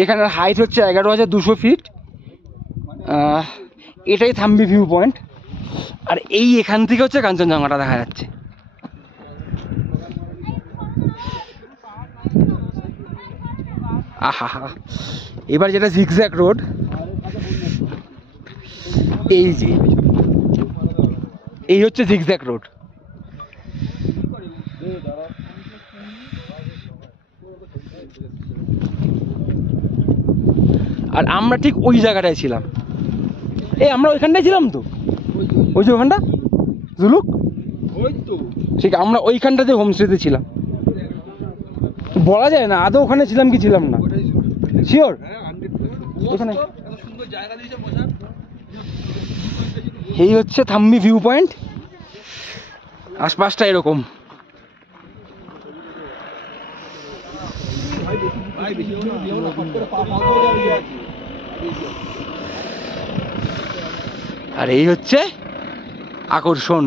এখানের হাইট হচ্ছে 11,200 ফিট। এটাই থাম্বি ভিউ পয়েন্ট। আর এই এখান থেকে হচ্ছে কাঞ্চনজঙ্ঘাটা দেখা যাচ্ছে। আহা হা, এবার যেটা জিগজ্যাগ রোড, এই যে এই হচ্ছে জিগজ্যাগ রোড। আর আমরা ঠিক ওই জায়গাটায় ছিলাম। আমরা ওইখানটায় ছিলাম তো, ওই যে ওখানটা জুলুক, ঠিক আমরা ওইখানটাতে হোমস্টেতে ছিলাম। বলা যায় না আদৌ ওখানে ছিলাম কি ছিলাম না, শিওর। ওখানে এই হচ্ছে থাম্বি ভিউ পয়েন্ট, আশপাশটা এরকম। আর এই হচ্ছে আকর্ষণ।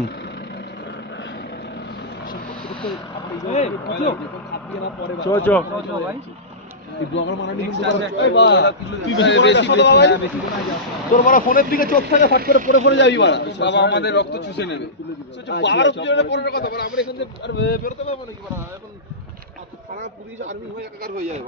তোর মারা ফোনের দিকে চোখ থাকে, ফাট করে পড়ে যাবি বাবা, আমাদের রক্ত চুষে নেবে। কথা বলা, আমরা এখান থেকে বেরোতে পারবো নাকি? এখন পুলিশ আর্মি হয়ে একাকার হয়ে যাবে।